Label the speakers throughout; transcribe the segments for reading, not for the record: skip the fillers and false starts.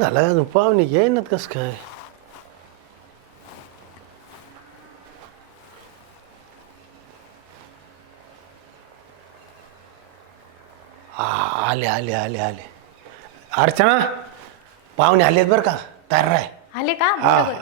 Speaker 1: झाला पाहुणे येईनात कसं काय. आले आले आले आले. अर्चना पाहुणे आलेत बरं का. तयार आहे.
Speaker 2: आले का?
Speaker 1: हा.
Speaker 2: बरोबर.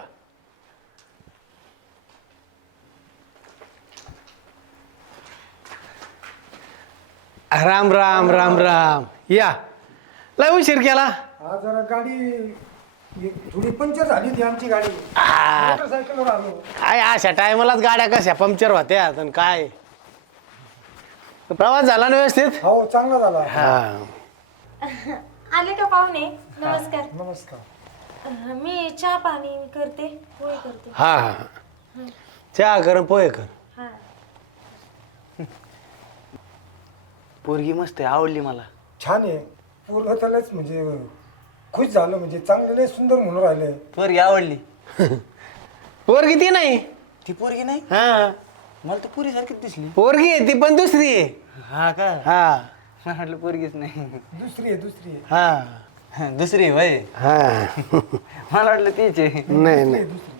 Speaker 1: राम राम राम राम या. लय उशीर केला.
Speaker 3: हा जरा गाडी थोडी पंक्चर झाली होती आमची गाडी.
Speaker 1: आ,
Speaker 3: मोटरसायकलवर आलो.
Speaker 1: काय अशा टायमालाच गाड्या कशा पंक्चर होत्या आणि काय प्रवास झाला ना व्यवस्थित.
Speaker 3: हो चांगला झाला.
Speaker 1: हा
Speaker 2: आले का पाहुणे? नमस्कार.
Speaker 3: नमस्कार.
Speaker 2: मी चहा पाणी करते, पोहे करते.
Speaker 1: हा हा चहा कर पोहे कर.
Speaker 2: हा.
Speaker 4: पोरगी मस्त आहे, आवडली मला.
Speaker 3: छान आहे पूर्ण त्यालाच म्हणजे खुश झालं म्हणजे चांगलं लय सुंदर म्हणून राहिले.
Speaker 4: पोरगी आवडली.
Speaker 1: पोरगी ती नाही.
Speaker 4: ती पोरगी नाही,
Speaker 1: हा
Speaker 4: मला तर पोरी सारखीच दिसली.
Speaker 1: पोरगी आहे ती पण दुसरी आहे.
Speaker 4: हा का?
Speaker 1: हा
Speaker 4: मला वाटलं पोरगीच नाही.
Speaker 3: दुसरी आहे दुसरी आहे.
Speaker 1: हा
Speaker 4: दुसरी वय.
Speaker 1: हा
Speaker 4: मला वाटलं तीच आहे.
Speaker 1: नाही
Speaker 3: दुसरी
Speaker 1: नाही
Speaker 3: आहे, दुसरी.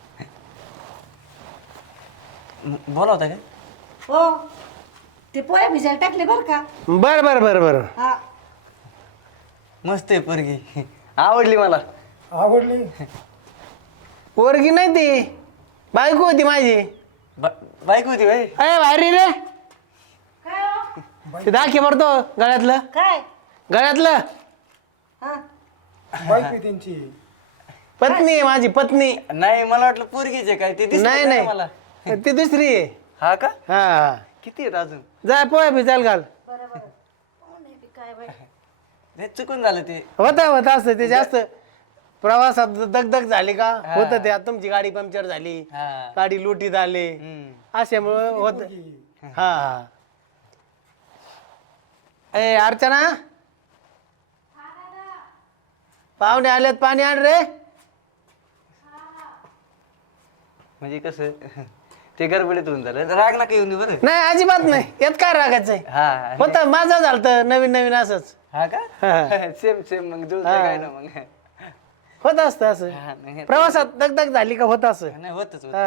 Speaker 4: बोला होता का?
Speaker 5: हो ते पोहे भिजायला टाकले बरं का.
Speaker 1: बर बर बर बर.
Speaker 5: हा
Speaker 4: मस्त आहे पोरगी, आवडली मला.
Speaker 3: आवडली.
Speaker 1: पोरगी नाही ती बायको होती माझी.
Speaker 4: बाईक होती वय.
Speaker 1: अरे भारी रे.
Speaker 5: काय हो?
Speaker 1: ते दाखी भरतो गळ्यातलं
Speaker 5: काय
Speaker 1: गळ्यातलं.
Speaker 5: हा
Speaker 3: बायको आहे त्यांची.
Speaker 1: पत्नी आहे माझी पत्नी.
Speaker 4: नाही, मला वाटलं पोरगीच आहे काय. ते दिसलं
Speaker 1: नाही
Speaker 4: नाही मला.
Speaker 1: नाही ती दुसरी आहे.
Speaker 4: हा का?
Speaker 1: हा
Speaker 4: किती आहेत अजून?
Speaker 1: जाय पोहे भिजायला घाल.
Speaker 5: बरोबर कोण आहे बी काय बाई.
Speaker 4: नाही, चुकून झालं ते.
Speaker 1: होता असतं ते जास्त प्रवासात दगदग झाली का होतं ते. आता तुमची गाडी पंक्चर झाली,
Speaker 4: हा.
Speaker 1: गाडी लुटीत आले अशामुळे होत. हा ए अर्चना पाहुणे आलेत पाणी आण रे.
Speaker 4: म्हणजे कसं ते गडबडीत होऊन झालं. राग नका येऊन देऊ बरं.
Speaker 1: नाही अजिबात नाही यात काय रागायचंय.
Speaker 4: हा.
Speaker 1: होतं माझं झालं नवीन नवीन असंच
Speaker 4: हा का?
Speaker 1: हा.
Speaker 4: सेम सेम मग जुळतं
Speaker 1: हा.
Speaker 4: काय ना मग.
Speaker 1: होत असतं असं.
Speaker 4: हा, नाही
Speaker 1: प्रवासात दगदग झाली का होत असं.
Speaker 4: नाही, होतच होत.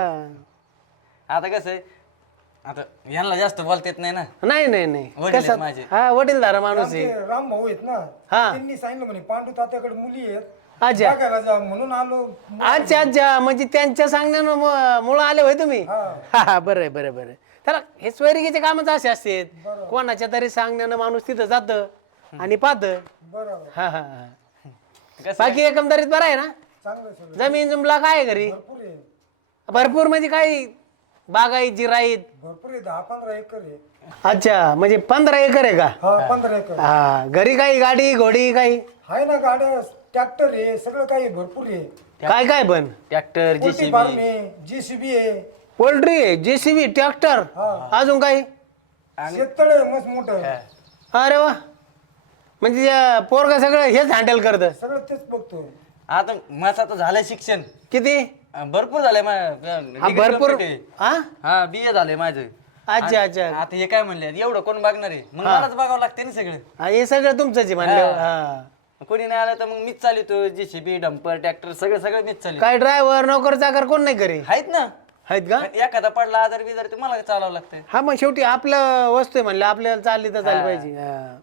Speaker 1: हा.
Speaker 4: आता कसं आहे, आता यांना जास्त बोलता येत नाही ना.
Speaker 1: नाही नाही नाही
Speaker 4: वडील आहेत
Speaker 1: कसं
Speaker 4: माझे.
Speaker 1: हा वडीलधारा माणूस आहे.
Speaker 3: आमचे राम भाऊ आहेत ना.
Speaker 1: हा.
Speaker 3: त्यांनी सांगितलं म्हणे पांडू तात्याकडे मुली आहेत
Speaker 1: अच्छा
Speaker 3: बघायला जा म्हणून आलो.
Speaker 1: अच्छा अच्छा म्हणजे त्यांच्या सांगण्यानं मुळे आले होय तुम्ही.
Speaker 3: हा.
Speaker 1: हा हा बरं आहे बरं आहे, बरं आहे. त्याला हे स्वैरिकीचे कामच असे असतात. कोणाच्या तरी सांगण्यानं माणूस तिथं जातं आणि पाहतं.
Speaker 3: बरोबर
Speaker 1: हा हा हा.
Speaker 4: कसं
Speaker 1: बाकी एकंदरीत बरं आहे ना.
Speaker 3: चांगलं आहे सगळं.
Speaker 1: जमीन जुमला काय आहे घरी.
Speaker 3: भरपूर आहे.
Speaker 1: भरपूर म्हणजे काय बागायत जिराईत.
Speaker 3: भरपूर आहे 10-15 एकर आहे.
Speaker 1: अच्छा म्हणजे 15 एकर आहे का.
Speaker 3: हा 15 एकर
Speaker 1: हा घरी काही गाडी घोडी काही
Speaker 3: आहे ना. गाड्या ट्रॅक्टर आहे सगळं काही भरपूर आहे.
Speaker 1: काय काय पण.
Speaker 4: Tractor
Speaker 3: poultry
Speaker 4: JCB.
Speaker 3: फार्म आहे JCB आहे.
Speaker 1: पोल्ट्री आहे JCB ट्रॅक्टर
Speaker 3: हा.
Speaker 1: अजून काही.
Speaker 3: शेततळ आहे मस्त मोठं.
Speaker 1: अरे वा म्हणजे पोरगा सगळं हेच हँडल करतं.
Speaker 3: सगळं तेच बघतो.
Speaker 4: आता माझं आता झालंय शिक्षण.
Speaker 1: किती.
Speaker 4: भरपूर झालंय
Speaker 1: हा भरपूर हा
Speaker 4: हा BA झालंय माझं.
Speaker 1: अच्छा अच्छा
Speaker 4: आता हे काय म्हणले, एवढं कोण बघणार आहे? मग मलाच बघावं लागते ना सगळं.
Speaker 1: हा, हे सगळं तुमचंच आहे म्हणलं. हा
Speaker 4: कोणी नाही आलं तर मग मीच चालवतो. JCB डंपर ट्रॅक्टर सगळं सगळं मीच चालवतो.
Speaker 1: काय ड्रायव्हर नोकर चाकर कोण नाही करे
Speaker 4: आहेत ना.
Speaker 1: आहेत का.
Speaker 4: पण एखादा पडला आजार बिजार तर मला चालावं लागतं.
Speaker 1: हा मग शेवटी आपलं वस्तू आहे म्हणलं आपल्याला चालली तर चालली पाहिजे. हा.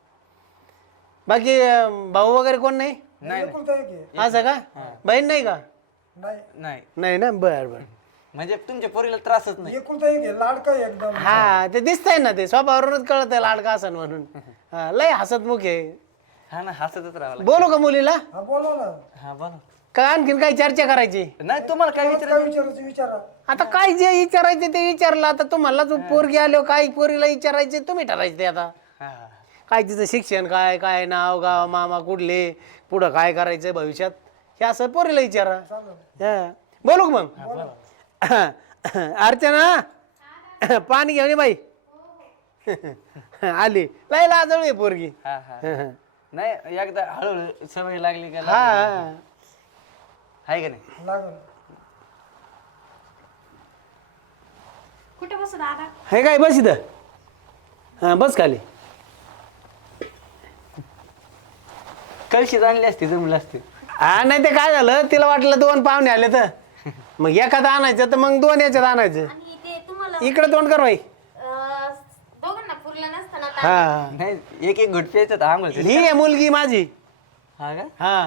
Speaker 1: बाकी भाऊ वगैरे कोण नाही.
Speaker 4: नाही
Speaker 3: एकुलता एक आहे.
Speaker 1: असं का बहीण नाही का.
Speaker 3: नाही
Speaker 4: नाही,
Speaker 1: नाही ना बर बर.
Speaker 4: म्हणजे तुमच्या पोरीला त्रासच नाही.
Speaker 3: एकुलता एक आहे. लाडका आहे एकदम.
Speaker 1: हा ते दिसतंय ना ते स्वभावावरूनच कळत लाडका असन म्हणून. हा, लय हसतमुख आहे.
Speaker 4: हा ना, हसतच राहावं लागतं.
Speaker 1: बोलू का मुलीला.
Speaker 3: हा बोला ना.
Speaker 4: हा बोला.
Speaker 1: का आणखीन काही चर्चा करायची.
Speaker 4: नाही, तुम्हाला काय
Speaker 3: काय
Speaker 4: विचारायचं?
Speaker 3: विचारायचं विचारा.
Speaker 1: आता काय जे विचारायचे ते विचारलं. आता तुम्हाला जो पोरगी आलो काय पोरीला विचारायचे तुम्ही ठरायचे ते. आता
Speaker 4: हा.
Speaker 1: काय तिचं शिक्षण काय काय नाव गाव मामा कुठले पुढं काय करायचं भविष्यात हे असं पोरीला विचारा. हा. बोलू का मग. अर्चना पाणी घेऊन ये बाई. आली लय लाजळू आहे पोरगी.
Speaker 4: हा हा. नाही, एकदा हळूहळू सवय लागली का
Speaker 1: हा
Speaker 4: आहे का नाही.
Speaker 3: लागल.
Speaker 2: कुठे बसू दादा?
Speaker 1: हे काय बस इथं. हा बस खाली.
Speaker 4: कळशीत आणली असती जमलं असते.
Speaker 1: हा नाही ते काय झालं तिला वाटलं 2 पाहुणे आले तर मग एखादं आणायचं तर मग 2 याच्यात आणायचं.
Speaker 2: आणि ते तुम्हाला
Speaker 1: इकडे तोंड कर बाई.
Speaker 2: दोघांना पुरलं नसताना
Speaker 1: हा
Speaker 4: नाही एक घुट प्यायचं तर आंघोळ
Speaker 1: ही आहे मुलगी माझी.
Speaker 4: हा का
Speaker 1: हा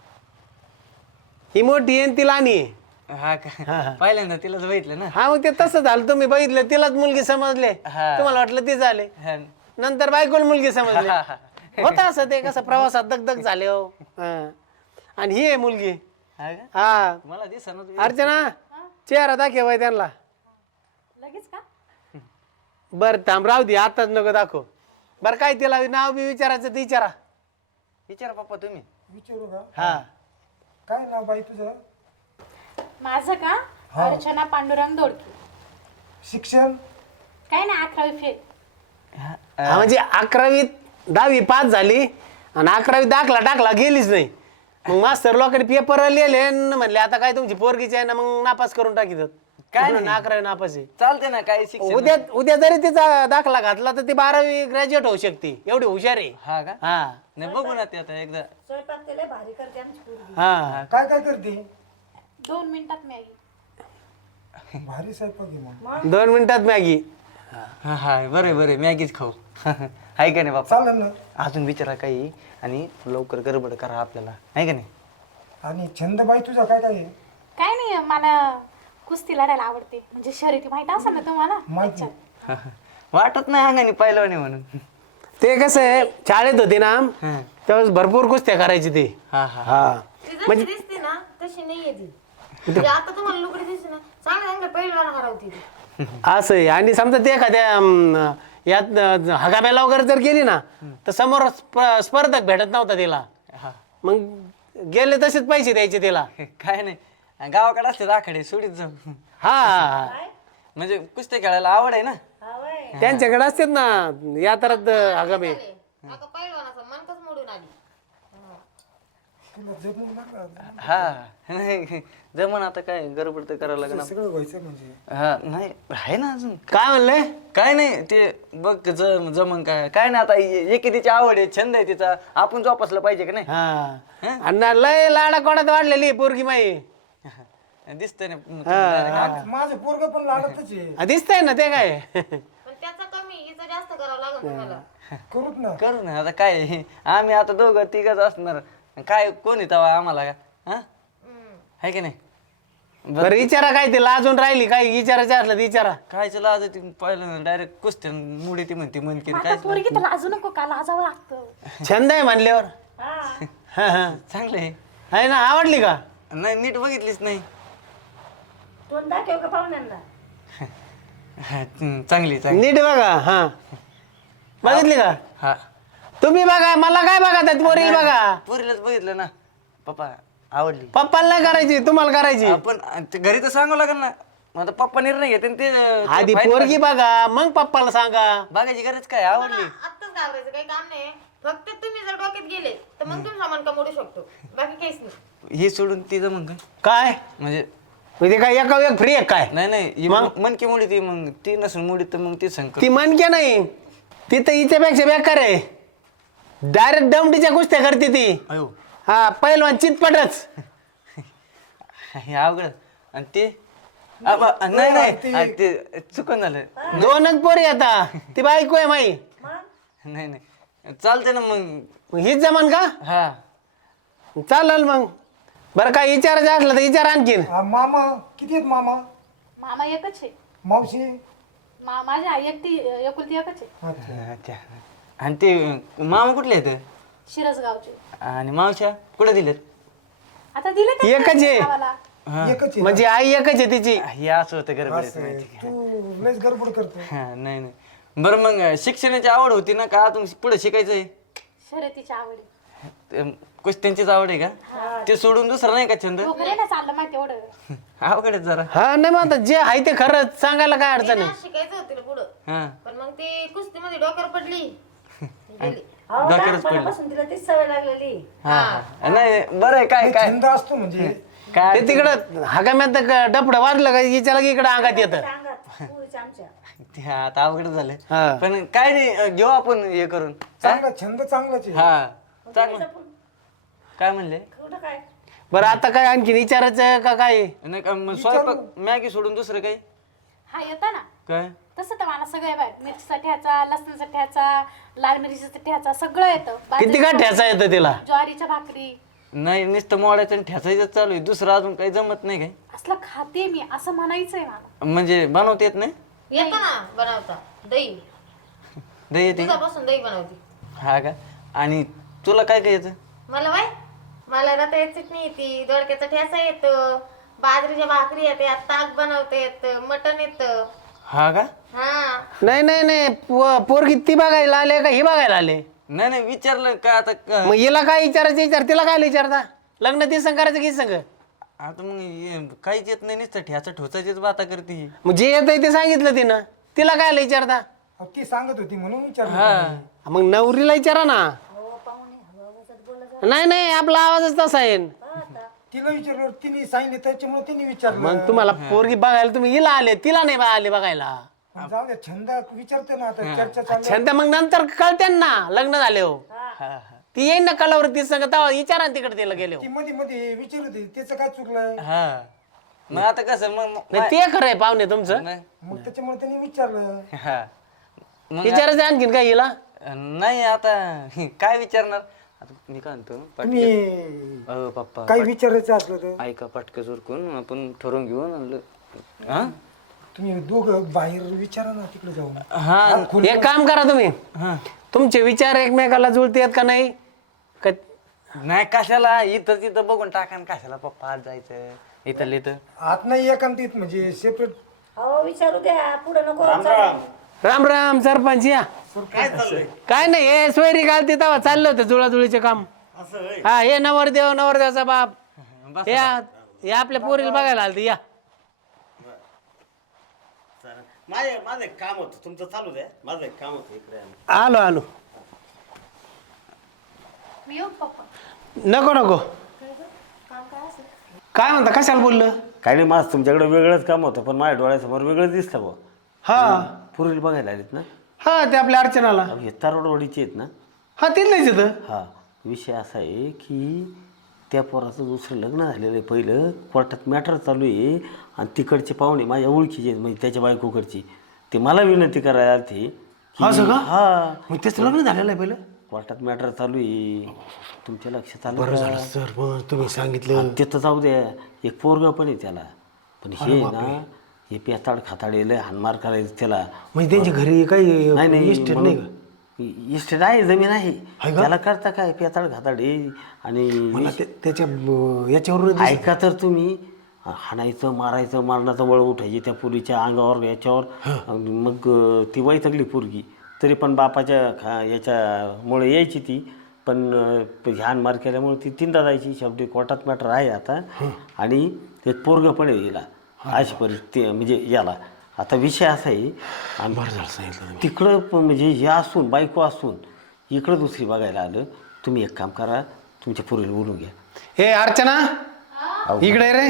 Speaker 1: ही मोठी आहे आणि ती लहानी आहे.
Speaker 4: हा का पहिल्यांदा तिलाच बघितलं ना.
Speaker 1: हा मग ते तसं झालं तुम्ही बघितलं तिलाच मुलगी समजले
Speaker 4: हा.
Speaker 1: तुम्हाला वाटलं ते झाले
Speaker 4: हा.
Speaker 1: नंतर बायकोला मुलगी समजली.
Speaker 4: हा, हा.
Speaker 1: होतं असं ते कसं प्रवासात दगदग झाले हो. हा. आणि ही आहे मुलगी.
Speaker 4: हा का
Speaker 1: हा
Speaker 4: मला दिसना
Speaker 1: अर्चना चेहरा दाखव बाई त्यांना.
Speaker 2: लगेच का?
Speaker 1: बर थांब राहू दे आताच नको दाखव. बरं काय तिला नाव बी विचारायचं ते विचारा.
Speaker 4: विचारा पप्पा तुम्ही.
Speaker 3: विचारू का
Speaker 1: हा
Speaker 3: काय नाव बाई तुझं?
Speaker 2: माझं का? अर्चना पांडुरंग दोडके.
Speaker 3: शिक्षण?
Speaker 2: काय नाही 11वी फेल.
Speaker 1: हा, म्हणजे 11वी 10वी पास झाली आणि 11वी दाखला टाकला गेलीच नाही. मग मास्तर लोकांनी पेपर लिहिले आणि म्हणले आता काय तुमची पोरगीची आहे ना मग नापास करून टाकीत.
Speaker 4: काय
Speaker 1: म्हणून 11वी नापास आहे.
Speaker 4: चालते ना काही शिक्षण.
Speaker 1: उद्या जरी तिचा दाखला घातला तर ती 12वी ग्रॅज्युएट होऊ शकते एवढी हुशार आहे.
Speaker 4: हा का
Speaker 1: हा
Speaker 4: नाही बघू ना ते आता एकदा.
Speaker 5: स्वयंपाक त्याला भारी करते आमची पोरगी.
Speaker 1: हा
Speaker 3: काय काय करते?
Speaker 2: 2 मिनिटात मॅगी.
Speaker 3: भारी स्वयंपाक आहे मग.
Speaker 1: 2 मिनिटात मॅगी.
Speaker 4: हा हा बरे बरे मॅगीच खाऊ. आहे का नाही बाप्पा.
Speaker 3: चालेल ना.
Speaker 4: अजून विचारा काही आणि लवकर गडबड करा आपल्याला आहे का नाही.
Speaker 3: आणि छंद बाई तुझा काय काय आहे?
Speaker 2: काय नाही मला कुस्ती लढायला आवडते. म्हणजे शर्यती माहित असेल ना तुम्हाला.
Speaker 3: माहिती.
Speaker 4: वाटत नाही अंगाने पहिलवानी म्हणून.
Speaker 1: ते कसं आहे शाळेत होते ना
Speaker 4: हा
Speaker 1: त्यावेळेस भरपूर कुस्त्या करायची ते.
Speaker 4: हा हा
Speaker 1: हा
Speaker 2: ती जशी दिसते ना तशी नाहीये ती. म्हणजे आता तुम्हाला लुगडी दिसते ना चांगल्या चांगल्या पहिलवान हरवते ती.
Speaker 1: असं आहे. आणि समजा ते एखाद्या यात हगाब्याला वगैरे जर गेली ना तर समोर स्पर्धक भेटत नव्हता तिला.
Speaker 4: हा
Speaker 1: मग गेले तसेच पैसे द्यायचे तिला.
Speaker 4: काय नाही गावाकडे असते राखडे सोडीत जाऊ.
Speaker 1: हा
Speaker 4: म्हणजे कुस्ती खेळायला आवड आहे ना.
Speaker 1: त्यांच्याकडे असतात ना यात्रात हगाबे.
Speaker 2: आता पहिलवानाचं मनकच मोडून आली.
Speaker 3: तुला जमून लागला
Speaker 4: हा नाही जमन आता काय गडबड तर करावं लागणार.
Speaker 3: सगळं व्हायचं म्हणजे.
Speaker 4: हा नाही आहे ना अजून.
Speaker 1: काय म्हणले?
Speaker 4: काय नाही ते बघ जमन काय नाही आता एकी तिची आवड आहे छंद आहे तिचा आपण जोपासलं पाहिजे का नाही.
Speaker 1: हा आणि लय लाडा कोणात वाढलेली पोरगी माई.
Speaker 4: दिसतंय ना.
Speaker 3: माझं पोरग पण लाडतच आहे.
Speaker 1: दिसतंय ना ते काय.
Speaker 2: पण त्याचा कमी हिचं जास्त करावं लागेल तुम्हाला.
Speaker 3: करूच ना.
Speaker 4: करू ना आता काय आम्ही आता दोघं तिघच असणार काय कोणी तवा आम्हाला का हा आहे की नाही.
Speaker 1: बरं विचारा काय ते लाजून राहिली काय विचारायचं असलं तर विचारा.
Speaker 4: कायच लाज ती पहिलं डायरेक्ट कुस्ती मुडी ती म्हणते मनकी
Speaker 2: आता
Speaker 4: काय
Speaker 2: पोरगी तर लाजू नको का लाजावं लागतं.
Speaker 1: छंद आहे म्हणल्यावर. हा हा
Speaker 4: चांगलं आहे.
Speaker 1: आहे ना आवडली का?
Speaker 4: नाही नीट बघितलीच नाही.
Speaker 5: तोंड दाखव का पाहुण्यांना.
Speaker 4: चांगली चांगली
Speaker 1: नीट बघा. हा बघितली का?
Speaker 4: हा
Speaker 1: तुम्ही बघा मला काय बघा त्यात पोरील बघा.
Speaker 4: पोरीलाच बघितलं ना पप्पा आवडली.
Speaker 1: पप्पाला नाही करायची तुम्हाला करायची.
Speaker 4: आपण ते घरी तर सांगावं लागेल ना. मग आता पप्पा निर्णय घेते आणि ते
Speaker 1: आधी पोरगी बघा मग पप्पाला सांगा.
Speaker 4: बघायची गरज काय आवडली.
Speaker 2: आत्ताच घाबरायचं काही काम नाही. फक्त तुम्ही जर डोक्यात गेले तर मग तुमचा मनका मोडू शकतो. बाकी काहीच नाही.
Speaker 4: हे सोडून तिचं मग
Speaker 1: काय
Speaker 4: म्हणजे
Speaker 1: म्हणजे काय एका एक फ्री आहे काय?
Speaker 4: नाही नाही मनकी मुडी ती मग ती नसून मुडी तर मग ती संक
Speaker 1: ती मनके नाही ती तर हिच्यापेक्षा बेकार आहे. डायरेक्ट दमडीच्या कुस्त्या करते ती.
Speaker 4: अयो
Speaker 1: हा पहिलवान चितपटच.
Speaker 4: हे अवघड आणि ते नाही नाही ते चुकून झालं.
Speaker 1: 2च पोरी आता ती बायको आहे माई.
Speaker 4: नाही नाही चालते ना मग.
Speaker 1: हीच जमान का?
Speaker 4: हा
Speaker 1: चालेल मग. बरं काय विचारायचं असलं तर विचार आणखीन.
Speaker 3: मामा किती आहेत मामा?
Speaker 2: मामा एकच आहे.
Speaker 3: मावशी?
Speaker 2: माझी आई एकटी एकुलती एकच आहे.
Speaker 3: अच्छा.
Speaker 4: अच्छा. आणि ते मामा कुठले आहेत
Speaker 2: शिरसगावचे.
Speaker 4: आणि मावश्या कुठे दिलेत?
Speaker 2: आता दिले का
Speaker 1: एकच आहे.
Speaker 2: गावाला?
Speaker 3: एकच आहे.
Speaker 1: म्हणजे आई एकच आहे तिची.
Speaker 4: हे असं होतं गडबडीत
Speaker 3: असं आहे.
Speaker 4: माहिती
Speaker 3: तू लयच गडबड करतो.
Speaker 4: हा नाही नाही बरं मग शिक्षणाची आवड होती ना का तुम्ही पुढे शिकायचं आहे?
Speaker 2: शर्यतीची आवड.
Speaker 4: कुस्त्यांचीच आवड आहे का? ते सोडून दुसरं नाही का छंद?
Speaker 2: वगैरे ना चाललं माहिती एवढं.
Speaker 4: अवघड आहे जरा.
Speaker 1: हा नाही मग आता जे आहे ते खरं सांगायला काय अडचण आहे.
Speaker 2: शिकायचं होतं ना पुढं.
Speaker 4: हा
Speaker 2: पण मग ती कुस्तीमध्ये डोक्यावर पडली. गेली.
Speaker 5: अहो,
Speaker 4: डोक्यावरच पडलं.
Speaker 5: लहानपणापासून तिला तीच सवय लागलेली.
Speaker 4: हा नाही बरं आहे काय काय
Speaker 3: छंद असतो म्हणजे.
Speaker 4: काय
Speaker 1: ते तिकडं हगाम्यात डपडं वाजलं का हिच्याला की इकडं अंगात येतं.
Speaker 5: अंगात पुरीच्या आमच्या.
Speaker 4: ते आता अवघड झालं.
Speaker 1: हा.
Speaker 4: पण काय नाही घेऊ आपण हे करून.
Speaker 3: चांगला छंद चांगलाच आहे.
Speaker 4: हा चांगलं काय म्हणले?
Speaker 5: कुठं काय
Speaker 1: बरं आता काय आणखी विचारायचं का काय?
Speaker 4: नाही का मग स्वयंपाक मॅगी सोडून दुसरं काही
Speaker 6: हा येतं ना
Speaker 4: काय
Speaker 6: तसं तर मला सगळं बाय मिरचीचा ठ्याचा लसणाचा ठ्याचा लाल मिरचीचा ठ्याचा सगळं येतं
Speaker 1: किती का ठ्याचा येतं तिला?
Speaker 6: ज्वारीच्या भाकरी
Speaker 4: नाही नुसतं मोडायचं आणि ठेचायचं चालू आहे, दुसरं अजून काही जमत नाही काय?
Speaker 6: असलं खाते मी असं म्हणायचंय मला.
Speaker 4: म्हणजे बनवता येत नाही?
Speaker 2: येतं ना बनवता दही
Speaker 4: दही येते?
Speaker 2: दुधापासून दही बनवते.
Speaker 4: हा का? आणि तुला काय काय येतं?
Speaker 2: मला बाय मला रताळ्याची चटणी येते, दोडक्याचा ठेचा येतो, बाजरीच्या भाकरी येते, ताक बनवता येतं, मटण येतं.
Speaker 4: हा का?
Speaker 2: हा
Speaker 1: नाही नाही नाही पोरगी ती बघायला आले का ही बघायला आले?
Speaker 4: नाही नाही विचारलं का आता
Speaker 1: मग हिला काय विचारायचं विचार, तिला काय विचारता? लग्न ती संग करायचं की संग?
Speaker 4: आता मग काहीच येत नाही नुसतं ठ्याचं ठोचायचीच बाता करते ही.
Speaker 1: मग जे येत ते सांगितलं तिनं, तिला काय विचारता?
Speaker 3: अहो, ती सांगत होती म्हणून विचारलं
Speaker 4: हा
Speaker 1: मग नवरीला विचारा ना. नाही नाही आपला आवाजच तसा आहे.
Speaker 3: तिला विचारलं तिने सांगितलं त्याच्यामुळे तिने विचारलं.
Speaker 1: मग तुम्हाला पोरगी बघायला तुम्ही हिला आले, तिला नाही आले बघायला.
Speaker 3: पण जाऊ दे छंद विचारते ना आता चर्चा चालू आहे.
Speaker 1: छंद मग नंतर कळते ना लग्न झाले हो.
Speaker 4: हा हा
Speaker 1: ती येईन ना कलावर ती संग तेव्हा विचारा ना तिकडे तिला गेले हो.
Speaker 3: ती मध्ये मध्ये विचारत होती त्याचं काय चुकलंय
Speaker 4: हा मग आता कसं मग
Speaker 1: नाही ते खरं आहे पाहुणे तुमचं.
Speaker 4: नाही
Speaker 3: मग त्याच्यामुळे त्यांनी विचारलं.
Speaker 4: हा मग
Speaker 1: विचारायचं आणखीन काय हिला?
Speaker 4: नाही आता काय विचारणार आता मी काय म्हणतो
Speaker 3: तुम्ही
Speaker 4: अहो पप्पा
Speaker 3: काही विचारायचं असलं तर
Speaker 4: ऐका पटकन उरकून आपण ठरवून घेऊन आणलं. हा
Speaker 3: तुम्ही दोघं बाहेर विचारा ना तिकडे जाऊन.
Speaker 4: हा
Speaker 1: एक काम करा तुम्ही,
Speaker 4: हा
Speaker 1: तुमचे विचार एकमेकाला जुळतेत का नाही?
Speaker 4: नाही कशाला इथं तिथं बघून टाका न कशाला पप्पा आज जायचं इथं इथं
Speaker 3: आत नाही एकांतीत म्हणजे सेपरेट.
Speaker 5: अहो विचारू द्या पुढे नको
Speaker 1: राम राम सरपंच या. काय नाही हे सोयरी घालते तेव्हा चाललं होतं जुळाजुळीचे काम. हा हे नवरदेवाचा बाप हे आपल्या पोरीला बघायला आलते या.
Speaker 7: माझं एक काम होतं, तुमचं चालू द्या. माझं एक काम होतं इकडे.
Speaker 1: आलो आलो.
Speaker 6: मी येऊ पप्पा.
Speaker 1: नको नको
Speaker 6: काम काय असेल
Speaker 1: काय म्हणता, कशाला बोललं?
Speaker 7: काय नाही, माझं तुमच्याकडे वेगळंच काम होतं, पण माझ्या डोळ्यासमोर वेगळंच दिसतं बुवा.
Speaker 1: हा
Speaker 7: पुरीला बघायला आलेत ना?
Speaker 1: हा ते आपल्या अर्चनाला.
Speaker 7: अहो, हे तारोडवाडीचे आहेत ना?
Speaker 1: हा तिथलेच येतं.
Speaker 7: हा विषय असा आहे की त्या पोराचं दुसरं लग्न झालेलं आहे. पहिलं कोर्टात मॅटर चालू आहे आणि तिकडचे पाहुणे माझ्या ओळखीचे आहेत, म्हणजे त्याच्या बायकोकडची, ते मला विनंती करायला आलते की
Speaker 1: असं का?
Speaker 7: हा
Speaker 1: मग त्याचं लग्न झालेलं आहे पहिलं.
Speaker 7: कोर्टात मॅटर चालू आहे. तुमच्या लक्षात आलं
Speaker 1: बरं
Speaker 7: का?
Speaker 1: झालं सर, मग तुम्ही सांगितलं.
Speaker 7: आणि ते तर जाऊ द्या, एक पोरगा पण आहे त्याला, पण हे ना हे पेताड खाताडेल हानमार करायचं त्याला.
Speaker 1: म्हणजे त्यांच्या घरी काही
Speaker 7: नाही नाही
Speaker 1: इस्टेट नाही का?
Speaker 7: इस्टेट आहे, जमीन आहे, त्याला करता काय पेताड खाताडे. आणि
Speaker 1: मला त्याच्या याच्यावर
Speaker 7: ऐका तर तुम्ही, हाणायचं मारायचं मारण्याचं बळ उठायचे त्या पोरीच्या अंगावर याच्यावर. आणि मग ती वैतगली पोरगी, तरी पण बापाच्या याच्यामुळे यायची ती, पण हानमार केल्यामुळे ती तीनदा जायची. शेवटी कोर्टात मॅटर आहे आता. आणि ते पोरगं पण आहे हिला अशी परिस्थिती, म्हणजे याला आता विषय असा आहे. आणि
Speaker 1: बरं झालं सांगितलं.
Speaker 7: तिकडं म्हणजे हे असून बायको असून इकडं दुसरी बघायला आलं. तुम्ही एक काम करा, तुमच्या पोरीला बोलून घ्या.
Speaker 1: हे अर्चना इकडे ये रे.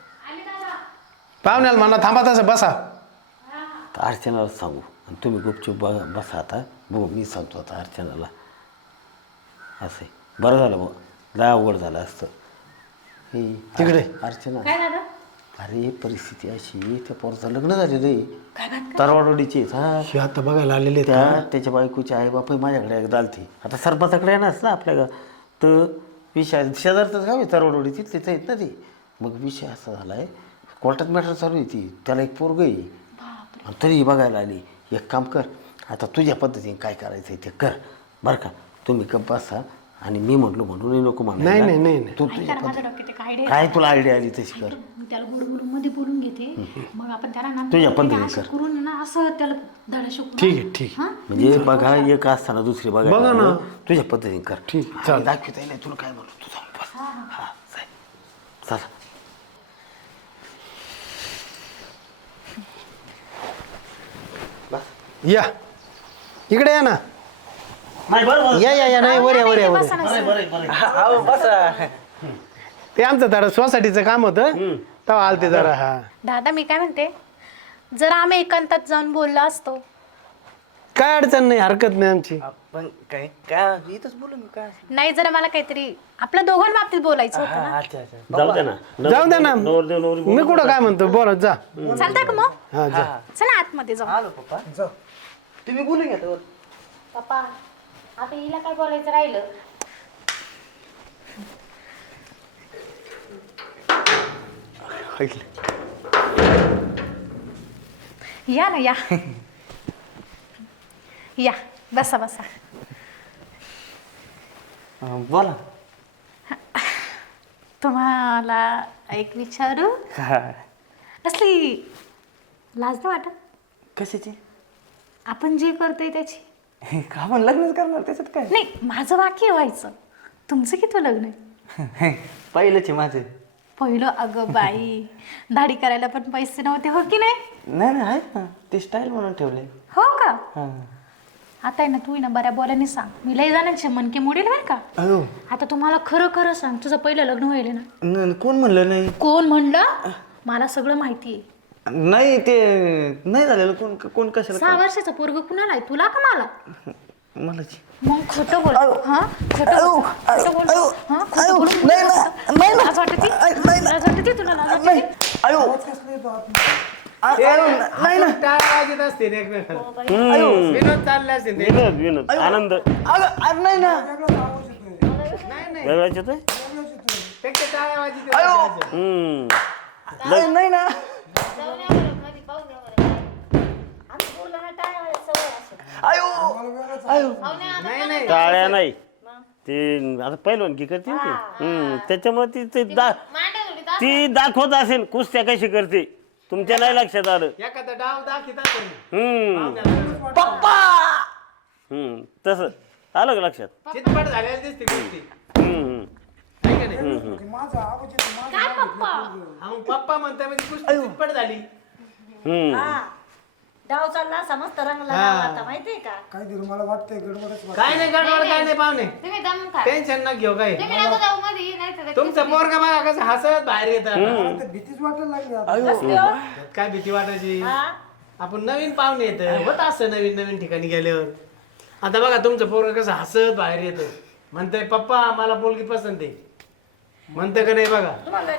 Speaker 1: पाहुण्याला म्हणा थांबा तसं बसा.
Speaker 7: तर अर्चनाला सांगू आणि तुम्ही गुपचूप बसा. आता बघू मी सांगतो आता अर्चनाला. असं आहे, बरं झालं बघ, लय अवघड झालं असतं. हे
Speaker 1: तिकडे.
Speaker 7: अर्चना,
Speaker 6: काय दादा
Speaker 7: अरे परिस्थिती अशी, त्या पोराचं लग्न झालेलं आहे, तरवाडोडीचे. हा
Speaker 1: हे आता बघायला आलेले
Speaker 7: त्याच्या बायकोचे आई बाप माझ्याकडे एकदा आलते. आता सरपंचाकडे येणारच ना आपल्या तर विषय शेजारचंच गाव आहे तरवाडोडी, तिथलेच आहेत ना ते. मग विषय असा झाला आहे, कोर्टात मॅटर चालू आहे ती, त्याला एक पोरगं आहे, तरी बघायला आली. एक काम कर, आता तुझ्या पद्धतीने काय करायचं आहे ते कर बरं का. तुम्ही गप्प बसा. आणि मी म्हटलो म्हणून नको म्हणा.
Speaker 1: नाही नाही नाही
Speaker 7: तू तुझ्या
Speaker 6: माझ्या डोक्यात एक आयडिया
Speaker 7: काय तुला आयडिया आली तशी कर.
Speaker 6: मी त्याला गोड गोड मध्ये बोलून घेते मग आपण त्याला ना
Speaker 7: तुझ्या पद्धतीने
Speaker 6: असं
Speaker 7: कर.
Speaker 6: करून ना असं त्याला धडा शिकवू.
Speaker 1: ठीक आहे ठीक आहे.
Speaker 7: म्हणजे बघा एक असताना दुसरी बघा
Speaker 1: बघा ना.
Speaker 7: तुझ्या पद्धतीने कर.
Speaker 1: ठीक,
Speaker 7: चालेल, दाखवता येईल तुला काय म्हणतो तू जाऊन बस. हा चला.
Speaker 1: या इकडे या ना. या या या नाही वर या वर या वर या.
Speaker 4: बसा.
Speaker 1: ते आमचं जरा सोसायटीचं काम होतं तेव्हा आलते जरा. हा
Speaker 6: दादा मी काय म्हणते जर आम्ही एकांतात जाऊन बोललो असतो
Speaker 1: काय अडचण नाही, हरकत नाही आमची.
Speaker 4: आपण काय काय इथंच बोलू मी काय
Speaker 6: नाही जरा मला काहीतरी आपल्या दोघां बाबतीत बोलायचं होतं ना.
Speaker 4: अच्छा अच्छा
Speaker 7: जाऊ दे ना.
Speaker 1: जाऊ दे ना,
Speaker 7: नवरदेव नवरी
Speaker 1: मी कुठं काय म्हणतो, बोलत जा.
Speaker 6: चालतंय का मग?
Speaker 1: हा जा.
Speaker 6: चला आतमध्ये जाऊ.
Speaker 4: आलो पप्पा
Speaker 3: जा.
Speaker 4: तुम्ही बोलून घ्या तर.
Speaker 2: पप्पा आता हिला काय बोलायचं राहिलं?
Speaker 6: या ना या या बसा बसा.
Speaker 4: बोला
Speaker 6: तुम्हाला एक विचारू?
Speaker 4: काय
Speaker 6: असली लाज नाही वाटत?
Speaker 4: कशाची
Speaker 6: आपण जे करतोय त्याची?
Speaker 4: का आपण लग्नच करणार त्याच्यात काय
Speaker 6: नाही, माझं वाक्य व्हायचं. तुमचं किती लग्न आहे?
Speaker 4: पहिलंच आहे माझं.
Speaker 6: पहिलं? अगं बाई, दाढी करायला पण पैसे नव्हते, हो की नाही?
Speaker 4: नाही नाही आहेत ना, ते स्टाईल म्हणून ठेवले.
Speaker 6: हो का?
Speaker 4: हा
Speaker 6: आता आहे ना, तू आहे ना बऱ्या बोलाने सांग, मी लय जणांचे मनके मोडील बरं का.
Speaker 4: अयो
Speaker 6: आता तुम्हाला खरं खरं सांग, तुझं पहिलं लग्न व्हायला ना?
Speaker 4: कोण म्हणलं नाही?
Speaker 6: कोण म्हणलं? मला सगळं माहिती आहे.
Speaker 4: नाही ते नाही झालेलं. कोण कोण कशाला
Speaker 6: 6 वर्षाचा पोरग कुणाला आहे, तुला का मला?
Speaker 4: मलाच.
Speaker 6: मग खोटं बोल. हा खोटं बोल. खोटं बोल. हा खोटं बोल. लाज वाटते? लाज वाटते तुला? लाज वाटते?
Speaker 4: अयो नाही ना.
Speaker 1: टाळ्या वाजत असते ना एकमेकाला.
Speaker 7: हम्म.
Speaker 1: विनोद चालले असते ते.
Speaker 7: विनोद आनंद
Speaker 4: नाही ना.
Speaker 1: नाही नाही,
Speaker 7: वेगळाच येतोय.
Speaker 1: त्याच्या टाळ्या वाजत असते.
Speaker 7: हम्म.
Speaker 4: नाही ना.
Speaker 2: जाऊन या बरं, घरी पाहून या बरं.
Speaker 5: आम्ही बोललो ना टाळ्या वाजत सवय असेल.
Speaker 4: अयो अयो
Speaker 2: पाहुणे आता
Speaker 1: नाही नाही,
Speaker 7: टाळ्या नाही ते आता पहिलवानकी करते ना ती. त्याच्यामुळे
Speaker 2: मांड्या जोडीत असं.
Speaker 7: ती दाखवत असेल कुस्त्या कशी करते, तुमच्या नाही लक्षात आलं.
Speaker 1: एखादा डाव दाखवत असेल.
Speaker 7: तसं आलं का लक्षात?
Speaker 1: चितपट झालेली दिसते गोष्टी.
Speaker 7: हम्म.
Speaker 1: है का नाही?
Speaker 3: माझा आवाज येतो, माझा
Speaker 6: काय पप्पा?
Speaker 1: हा, मग पप्पा म्हणताय म्हणजे कुस्ती चितपट झाली.
Speaker 7: हम्म.
Speaker 5: हा डाव चालला समस्त रंगला डाव आता माहितीये का?
Speaker 3: काहीतरी मला वाटतंय गडबडच वाटतं.
Speaker 1: काय नाही गडबड, काय नाही पाहुणे,
Speaker 2: तुम्ही दम खा.
Speaker 1: टेन्शन न घेऊ काय.
Speaker 2: तुम्ही नको जाऊ मध्ये, नाही तर
Speaker 1: तुमचं पोरगा बघा कसं हसत बाहेर येतात.
Speaker 3: मला तर भीतीच वाटायला लागली आता.
Speaker 1: काय भीती वाटायची?
Speaker 5: हा
Speaker 1: आपण नवीन पाहुणे येत होत असं नवीन नवीन ठिकाणी गेल्यावर. आता बघा तुमचं पोरगा कसं हसत बाहेर येतं, म्हणतंय पप्पा मला मुलगी पसंत आहे, म्हणतं का नाही बघा.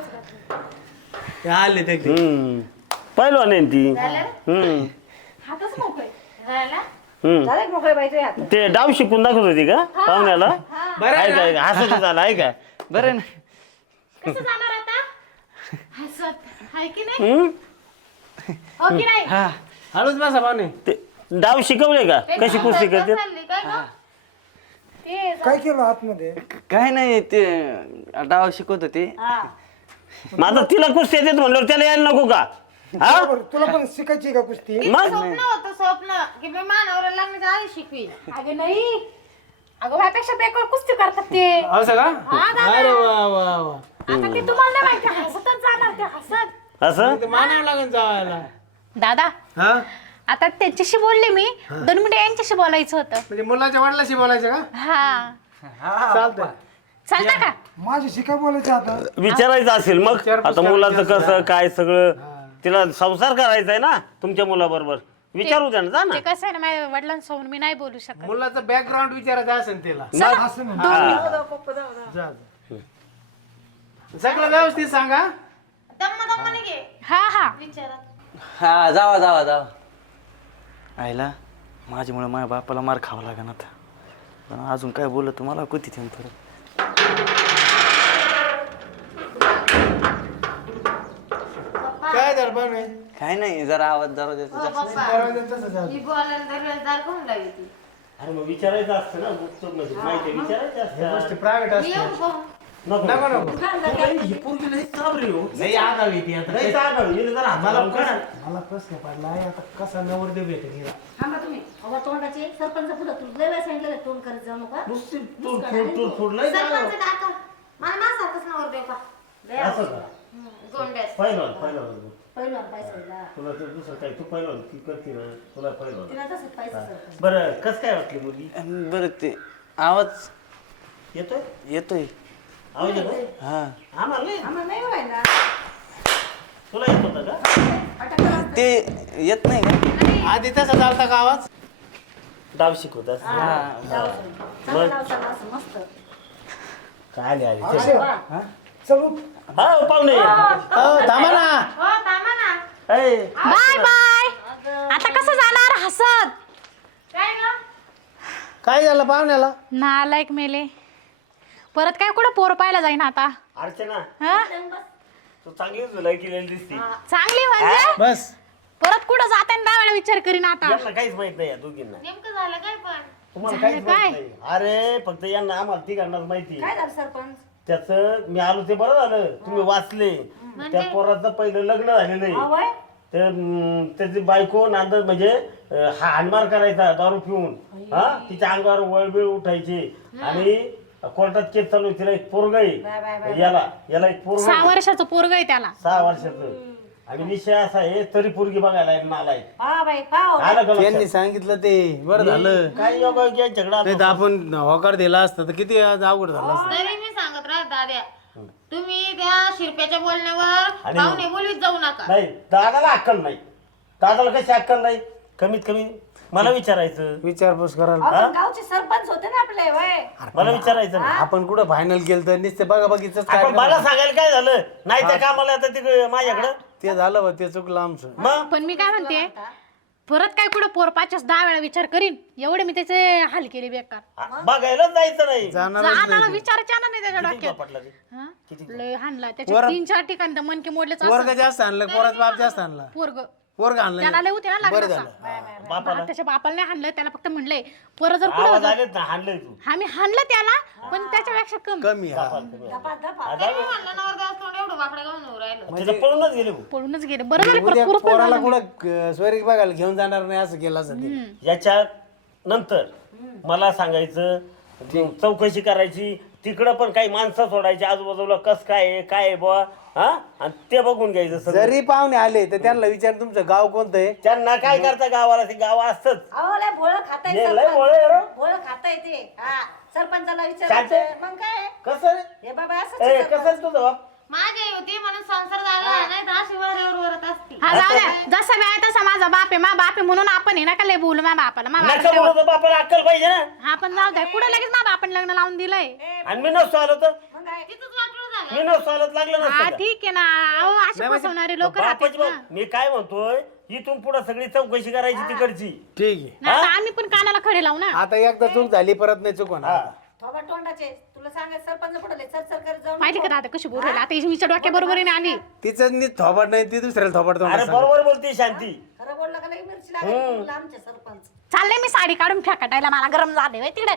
Speaker 1: ते आले ते
Speaker 7: हम्म. पहिलवान आहे ना ती. हम्म.
Speaker 6: हातच मोकळे.
Speaker 2: झाला?
Speaker 7: हम्म.
Speaker 5: झालं की मोकळे पाहिजे आता.
Speaker 7: ते डाव शिकून दाखवत होती का पाहुण्याला?
Speaker 1: बरं आहे
Speaker 7: आहे
Speaker 1: ना?
Speaker 7: का? हसत झालं आहे का?
Speaker 4: बरं ना.
Speaker 6: कसं जाणार आता? हसत आहे की नाही?
Speaker 7: हम्म?
Speaker 6: हो की नाही?
Speaker 4: हा
Speaker 1: हळूच बसा पाहुणे.
Speaker 7: ते डाव शिकवले का कशी कुस्ती करते?
Speaker 2: चालली काय गं?
Speaker 6: ते
Speaker 3: काय केलं आतमध्ये?
Speaker 4: काय नाही ते डाव शिकवत होते.
Speaker 5: हा
Speaker 7: मग आता तिला कुस्ती येते म्हणल्यावर त्याला यायला नको का? हा
Speaker 3: बरं, तुला पण शिकायची का कुस्ती?
Speaker 7: मग
Speaker 2: स्वप्न होतं स्वप्न की मी मानावर लग्नाच्या आधी शिकवी.
Speaker 6: अगं नाही, अगं माझ्यापेक्षा बेकार कुस्ती करतात ते.
Speaker 1: असं का? अरे वा वा वा.
Speaker 6: आता ते तुम्हाला नाही माहिती, हसतच जाणार ते हसत.
Speaker 7: असं
Speaker 1: ते मानावं लागेल जायला.
Speaker 6: दादा
Speaker 1: हा,
Speaker 6: आता त्यांच्याशी बोलले मी, 2 मिनिटं यांच्याशी बोलायचं होतं.
Speaker 1: म्हणजे मुलाच्या वडिलाशी बोलायचं का?
Speaker 6: हा
Speaker 1: चालतंय.
Speaker 6: चालता का?
Speaker 3: माझ्याशी काय बोलायचं आता?
Speaker 7: विचारायचं असेल मग.
Speaker 1: विचारपूस
Speaker 7: आता मुलाचं
Speaker 1: करायची
Speaker 7: कसं काय सगळं तिला संसार करायचा आहे ना तुमच्या मुलाबरोबर. विचारू द्या ना, जा ना.
Speaker 6: ते कसं आहे ना, माझ्या वडिलांसमोर मी नाही बोलू शकत.
Speaker 1: मुलाचं बॅकग्राऊंड विचारायचं असेल त्याला.
Speaker 3: असं म्हणतो.
Speaker 1: जा, जा. सगळं व्यवस्थित सांगा.
Speaker 2: दम्माने घे
Speaker 6: हा हा
Speaker 2: विचारा.
Speaker 4: हा जावा जावा जावा. आईला माझ्यामुळे माझ्या बापाला मार खावा लागेल आता. पण अजून काय बोलत तुम्हाला किती ते परत.
Speaker 1: काय झालं पाहुणे?
Speaker 4: काय नाही जरा आवाज जरा देतो.
Speaker 2: हो पप्पा,
Speaker 1: दरवाजात तसं झालं.
Speaker 2: ही बोलायला दरवेळेस कोण लागली ती?
Speaker 7: अरे मग विचारायचं असतं ना, गुपचूप म्हणजे माहिती विचारायचं असतं.
Speaker 1: गोष्टी प्रायव्हेट
Speaker 2: मी
Speaker 1: असते.
Speaker 2: येऊ का?
Speaker 7: नको
Speaker 1: नको नको.
Speaker 7: ही पोरगी लई चाबरी हो.
Speaker 1: नाही आगावी ती आता.
Speaker 7: लई चाबरी. हिने जरा हात
Speaker 1: मला
Speaker 7: लावून काढा.
Speaker 1: मला प्रश्न पडलाय आता कसा नवरदेव भेटेल हिला.
Speaker 5: थांबा तुम्ही. अहो तोंडाचे सरपंच पुढं तुला लय वेळा सांगितलं का तोंड करत जाऊ नका.
Speaker 7: नुसती तूर लई
Speaker 2: सरपंच काका मला माझ्यासारखंच नवर देऊ का?
Speaker 5: लय
Speaker 7: असं का?
Speaker 2: गोंड्यास.
Speaker 7: पहिलवान
Speaker 5: पहिलं पैसा
Speaker 7: तुला तर दुसरं काय तू पहिलवान की करते ना तुला पहिलवान.
Speaker 5: तिला तसंच पैसा सरपंच.
Speaker 7: बरं कसं काय वाटली मुलगी?
Speaker 4: बरं ते आवाज
Speaker 7: येतोय
Speaker 4: येतोय.
Speaker 7: आवाज येतोय?
Speaker 4: हा
Speaker 7: आम्हाला नाही.
Speaker 5: आम्हाला नाही व्हायला.
Speaker 7: तुला येत होता का?
Speaker 4: ते येत नाही का?
Speaker 1: आधी तसा चालता का आवाज?
Speaker 7: डाव शिकवतात
Speaker 5: चांगलं नाव सांगा असं मस्त.
Speaker 7: काय आले
Speaker 3: चलू
Speaker 7: हा पाहुणे
Speaker 1: थांबा ना.
Speaker 2: हो थांबा ना.
Speaker 7: ऐ,
Speaker 6: बाय बाय. आता कसं जाणार हसत?
Speaker 2: काय ग
Speaker 1: काय झालं पाहुण्याला?
Speaker 6: नालायक मेले. परत काय कुठं पोर पाहायला जाईन आता?
Speaker 7: अर्चना
Speaker 6: हा?
Speaker 7: तू चांगली जुलाई केलेली दिसते
Speaker 6: चांगली म्हणजे
Speaker 1: बस
Speaker 6: परत कुठं जाताना 10 वेळा विचार करीन आता.
Speaker 7: यांना काहीच माहित नाही या दोघींना
Speaker 2: नेमकं झालं काय पण?
Speaker 7: तुम्हाला
Speaker 6: झालं
Speaker 7: काहीच
Speaker 6: काय?
Speaker 7: माहित नाही. अरे फक्त यांना आम्हाला तिघांनाच माहिती
Speaker 5: काय झालं सरपंच?
Speaker 7: त्याच मी आलो ते बरं झालं तुम्ही वाचले त्या पोराचं पहिलं लग्न झालेलं आहे
Speaker 5: होय
Speaker 7: तर त्याची बायको नांदत म्हणजे हा हाणमार करायचा दारू पिऊन हा तिच्या अंगावर वळबिळ उठायचे आणि कोर्टात केस चालू आहे. तिला एक पोरग आहे याला एक पोरग
Speaker 6: 6 वर्षाचं पोरग आहे त्याला.
Speaker 7: 6 वर्षाचं आणि विषय असा आहे तरी पोरगी बघायला आहे नाला आहे
Speaker 5: हा बाई पाव
Speaker 7: आलं का
Speaker 1: त्यांनी
Speaker 7: लक्षात?
Speaker 1: सांगितलं ते बरं झालं.
Speaker 7: काय योगा झगडा
Speaker 1: नाही तर आपण होकार दिला असतं तर किती अवघड झालं असतं.
Speaker 2: तरी मी सांगत राहत दाद्या तुम्ही त्या शिरप्याच्या बोलण्यावर
Speaker 7: आणि-
Speaker 2: पाहुणे बोलीत जाऊ नका.
Speaker 7: नाही दादाला अक्कल नाही दादाला कशी अक्कल नाही कमीत कमी मला विचारायचं
Speaker 1: विचारपूस करायला
Speaker 5: आपण गावचे सरपंच होते ना आपले वय.
Speaker 7: मला विचारायचं ना
Speaker 1: आपण कुठं फायनल केलं तर नुसते बघा बघितच काय
Speaker 7: आपण मला सांगायला काय झालं नाही त्या कामाला आता तिकडे माझ्याकडं
Speaker 1: ते झालं बा, ते चुकलं आमचं.
Speaker 7: मग
Speaker 6: पण मी काय म्हणते परत काय कुठं पोर 5-10 वेळा विचार करीन. एवढे मी त्याचे हाल केले बेकार.
Speaker 7: बघायलाच जायचं नाही
Speaker 1: जाणारच
Speaker 6: जाताना विचारच येणार नाही त्याच्या डोक्यात.
Speaker 7: पटला ते.
Speaker 6: हा? लय हाणला त्याच्या 3-4 ठिकाणी तर मनके मोडलेच असं.
Speaker 1: वर्ग जास्त आणलं पोरात बाप जास्त आणला
Speaker 6: पोरग
Speaker 1: वर्ग आणलं
Speaker 6: त्याला लय होते ना
Speaker 1: बरं
Speaker 6: लग्नाचा.
Speaker 1: झालं.
Speaker 7: बापाला
Speaker 6: त्याच्या बापाला नाही हाणलं त्याला फक्त म्हणलंय पोरं जर कुठं
Speaker 7: आवाज आलेत ना हाणलंय तू
Speaker 6: आम्ही हाणलं त्याला पण त्याच्यापेक्षा कमी.
Speaker 1: कमी हा.
Speaker 5: धपा धपा.
Speaker 2: तरी म्हणलं नवरदेवाचं तोंड एवढं वाकडं गाऊन उभं राहिलं.
Speaker 7: तिथं पळूनच गेले भाऊ.
Speaker 6: पळूनच गेले. बरं झालं परत
Speaker 1: उद्या
Speaker 6: पुरत पण
Speaker 1: पोराला
Speaker 6: झालं.
Speaker 1: कुठं स्वैरिक बघायला घेऊन जाणार नाही असं केलं असं ते.
Speaker 7: याच्या नंतर मला सांगायचं चौकशी करायची तिकडं पण काही माणसं सोडायची आजूबाजूला कस काय आहे काय आहे बुवा हा आणि ते बघून घ्यायचं सगळं
Speaker 1: जरी पाहुणे आले तर त्यांना विचार तुमचं गाव कोणतं आहे.
Speaker 7: त्यांना काय करता गावाला ते गाव असतच
Speaker 5: अहो लय भोळ खाताय
Speaker 7: हे लय भोळं आहे रे.
Speaker 5: भोळ खाताय ते. हा सरपंचाला
Speaker 7: शांत.
Speaker 5: विचारायचं मग काय
Speaker 7: कसं रे?
Speaker 5: हे बाबा असंच
Speaker 7: ए,
Speaker 5: आहे
Speaker 7: कसं
Speaker 5: सरपंच.
Speaker 7: रे तुझं बाप?
Speaker 2: माझी होती म्हणून संसार झाला नाही तर अशी वाऱ्यावर वरत असती.
Speaker 6: हा जाऊ द्या. जसा वेळ आहे तसा माझा बाप आहे. मा बाप आहे म्हणून आपण आहे ना का लय बोलू मा बापाला. मा
Speaker 7: नका
Speaker 6: बापाला
Speaker 7: बोलू तर बापाला अक्कल पाहिजे ना
Speaker 6: हा पण जाऊ द्या. कुठं लगेच मा बापाने लग्न लावून दिलंय.
Speaker 7: आणि मी नसतो आलो तर
Speaker 5: मग काय
Speaker 2: तिथंच वाटलं झालं.
Speaker 7: मी नसतो आलो तर लागलं
Speaker 6: हा
Speaker 7: नसतं का?
Speaker 6: ठीक आहे ना. अहो अशी फसवणारे लोक राहतात
Speaker 7: बापाची
Speaker 6: ना.
Speaker 7: बाप- मी काय म्हणतोय इथून पुढे सगळी चौकशी करायची तिकडची
Speaker 1: ठीक आहे.
Speaker 6: नाही आता आम्ही पण कानाला खडे लावू ना.
Speaker 1: आता एकदा चूक झाली परत नाही चूक होणार.
Speaker 5: थोबा तोंडाचे तुला सांगायचं सरपंच पडले सर सर करत जाऊन
Speaker 6: माहिती का आता कशी बोलायला. आता हिच्या डोक्या बरोबर आली.
Speaker 1: तिचं नीट थोबड नाही ती दुसऱ्याला थोबड
Speaker 7: अरे
Speaker 1: तोंडात सांगते.
Speaker 7: बरोबर बोलते शांती
Speaker 5: खरं बोललं का लई मिरची लागली तुला आमचे सरपंच.
Speaker 6: चालले मी साडी काढून फेकाटायला. मला गरम झाले होय तिकडे.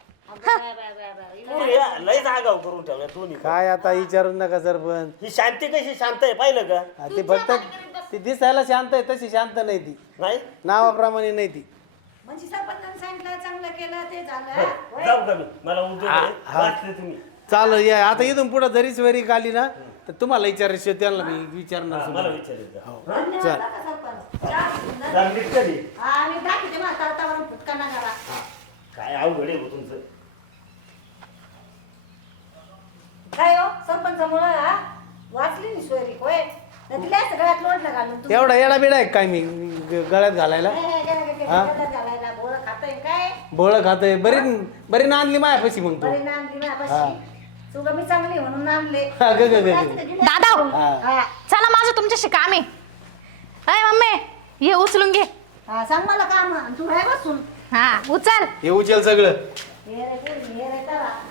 Speaker 7: तू लयच आगाव करून ठेवल्या दोन्ही
Speaker 1: काय आता विचारू नका सरपंच.
Speaker 7: ही शांती कशी शांत आहे पाहिलं का
Speaker 1: हा, ती फक्त ती दिसायला शांत आहे तशी शांत नाही ती
Speaker 7: नाही
Speaker 1: नावाप्रमाणे नाही ती.
Speaker 5: म्हणजे सरपंचाने सांगितलं चांगलं केलं ते झालं होय.
Speaker 7: जाऊ का मी मला उद्योग आहे. वाचले तुम्ही
Speaker 1: चालू या आता इथून पुढे जरी स्वैरिक आली ना तर तुम्हाला विचारायचं त्यांना मी विचारणार
Speaker 7: मला
Speaker 1: सुद्धा.
Speaker 7: विचारायचं
Speaker 5: धन्यवाद बरं का सरपंच. छान सुंदर.
Speaker 7: लागलीत कधी
Speaker 5: हा, आम्ही दाखवते म्हातारा तावरून फुटका ना करा.
Speaker 7: काय अवघड आहे भाऊ तुमचं
Speaker 5: काय हो सरपंचामुळं हा वाचली नाही सोयरी होय नाही तिला असं गळ्यात लोटलं घालून तू
Speaker 1: एवढा येडा बिडा आहे काय मी गळ्यात घालायला
Speaker 5: घालायला बोळ खाताय काय
Speaker 1: बोळ खातोय बरी बरी नांदली मायापाशी मग तू.
Speaker 5: बरी नांदली माझ्यापाशी तुला मी चांगली म्हणून आणले
Speaker 1: हा, ग, ग, ग, ग.
Speaker 6: दादा
Speaker 5: हा
Speaker 6: चला माझं तुमच्याशी काम आहे. अय मम्मी ये उचलून घे.
Speaker 5: हा, सांग मला काम आणि तू आहे बसून
Speaker 6: हा उचल.
Speaker 1: हे उचल सगळं
Speaker 5: हे रे, हे रे, करा.